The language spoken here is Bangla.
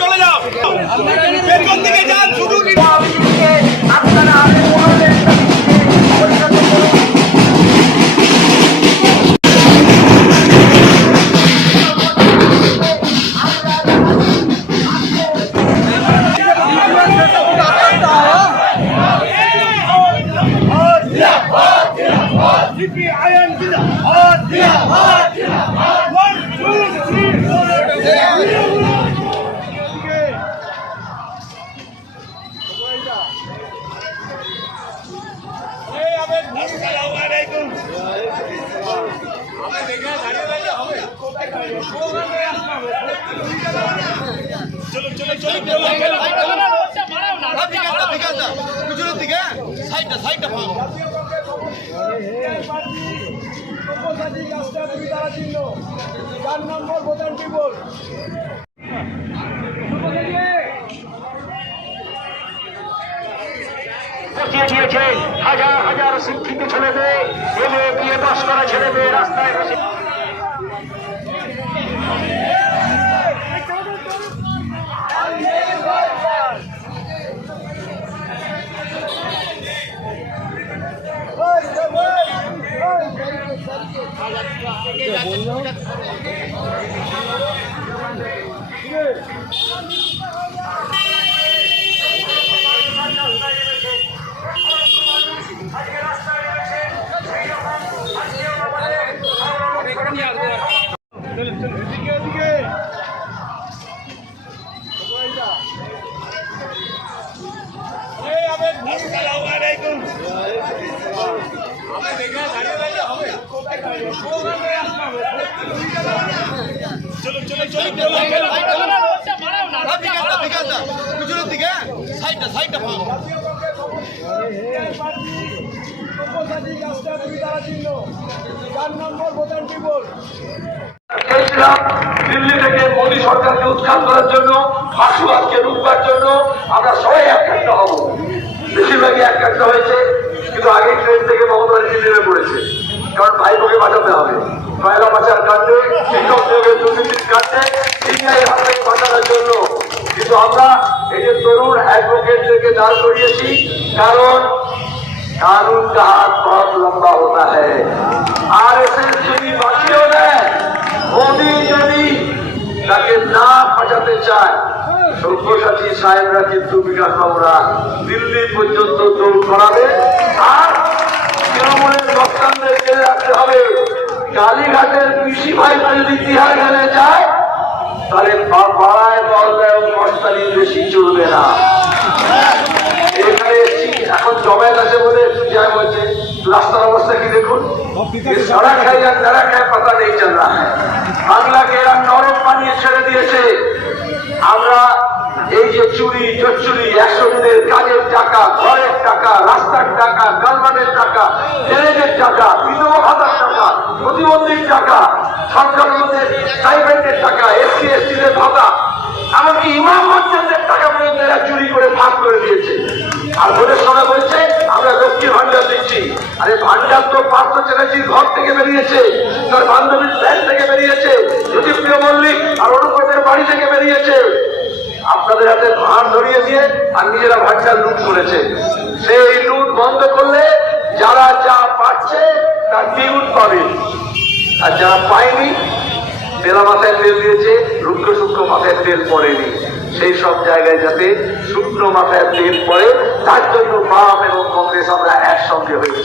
চলে যাও পেছন দিকে যান শুধু আপনারা চলো চলো চলো পিছনের দিকে সাইডটা ভাঙো দিয়েছে হাজার হাজার শিক্ষিত ছেলেমেয়ে বিয়ে পাস করা ছেলেমেয়ে রাস্তায় বসে চলো চলো চলো পিছনের দিকে সাইডটা ভাঙো দিল্লি থেকে মোদী সরকারকে উৎখাত করার জন্য ফাঁসিবাদকে রুখবার জন্য আমরা সবাই এককাট্টা হব। বেশিরভাগই এককাট্টা হয়েছে, কিন্তু আগে ট্রেন থেকে মমতা ব্যানার্জি নেমে পড়েছে, কারণ ভাইপোকে বাঁচাতে হবে। কয়লা পাচার কাণ্ডে, শিক্ষক নিয়োগের দুর্নীতির কাণ্ডে সিবিআই হাতে বাঁচানোর জন্য। কিন্তু আমরা এই যে তরুণ অ্যাডভোকেটদেরকে দাঁড় করিয়েছি, কারণ কানুন কা হাত বহুত লম্বা হতা হ্যায়। আরএসএস যদি বাঁচিয়েও দেয়, মোদী যদি তাকে না বাঁচাতে চায়, সব্যসাচী সাহেবরা কিন্তু বিকাশ বাবুরা দিল্লি পর্যন্ত দৌড় করাবে। আর তৃণমূলের বক্তাদের জেলে রাখতে হবে। কালীঘাটের কৃষি ভাইরা যদি তিহার গেলে যায়, তাহলে পাড়ায় মহল্লায় মস্তানি বেশি চলবে না। এখানে এখন জমায়েত আছে বলে যা বলছে, রাস্তার অবস্থা কি দেখুন, সারা খাই আর তারা খায় পাতা নেই চল রা হ্যায়। বাংলাকে এরা নরক বানিয়ে ছেড়ে দিয়েছে। আমরা এই যে চুরি চুরি 100 দিনের কাজের টাকা, ঘরের টাকা, রাস্তার টাকা, গালমানের টাকা, ট্রেনের টাকা, বিধবা ভাতার টাকা, প্রতিবন্ধীর টাকা, সংখ্যালঘুদের স্টাইপেন্ডের টাকা, এসসি এসটিদের ভাতা, এমনকি ইমাম মসজিদের টাকা পর্যন্ত এরা চুরি করে ভাগ করে দিয়েছে। আর ভোটের সময় বলছে আমরা লক্ষ্মীর ভান্ডার দিচ্ছি। আরে ভান্ডার তো পার্থ চ্যাটার্জির ঘর থেকে বেরিয়েছে, তার বান্ধবীর ব্যাংক থেকে বেরিয়েছে, জ্যোতিপ্রিয় মল্লিক আর অনুপমের বাড়ি থেকে বেরিয়েছে। আপনাদের হাতে ভার ধরিয়ে দিয়ে আর নিজেরা ভান্ডার লুট করেছে। সেই লুট বন্ধ করলে যারা যা পাচ্ছে তার দ্বিগুণ পাবে, আর যারা পায়নি তেলা মাথায় তেল দিয়েছে, রুক্ষ সূক্ষ্ম মাথায় তেল পড়েনি। সেই সব জায়গায় যাতে শুকনো মাথায় তেল পড়ে, তার জন্য বাম এবং কংগ্রেস আমরা একসঙ্গে হয়েছি।